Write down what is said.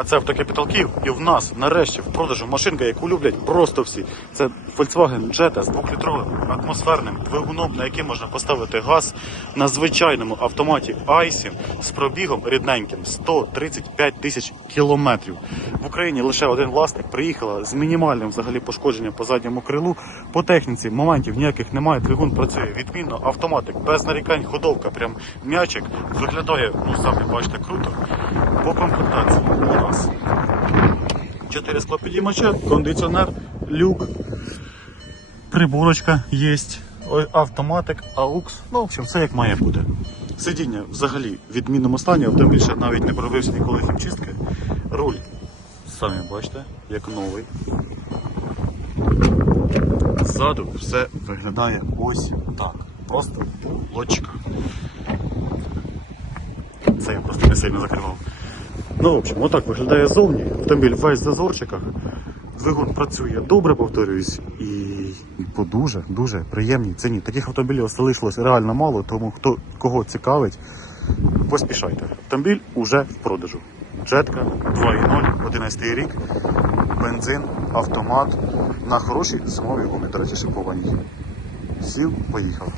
А це автокапітал Київ. І в нас нарешті в продажу машинка, яку люблять просто всі. Це Volkswagen Jetta з 2-літровим атмосферним двигуном, на який можна поставити газ на звичайному автоматі Айсі з пробігом рідненьким 135 тисяч кілометрів. В Україні лише один власник приїхала з мінімальним взагалі пошкодженням по задньому крилу. По техніці моментів ніяких немає. Двигун працює відмінно, автоматик без нарікань, ходовка, прям м'ячик. Виглядає, ну самі бачите, круто. По комплектації 4 склопідіймача, кондиціонер, люк, приборочка є, автоматик, AUX, ну, в общем, все як має бути. Сидіння взагалі в відмінному стані, автомобіль ще навіть не пробився ніколи хімчистки. Руль, самі бачите, як новий. Ззаду все виглядає ось так. Просто лодчика. Це я просто не сильно закривав. Ну, в общем, отак виглядає зовні. Автомобіль весь в зазорчиках. Двигун працює добре, повторююсь, і по дуже дуже приємній ціні. Таких автомобілів залишилось реально мало, тому хто кого цікавить, поспішайте. Автомобіль уже в продажу. Джетка 2.0, 11 рік, бензин, автомат на хорошій зимовій гумі, до речі, шипованій. Сів, поїхав.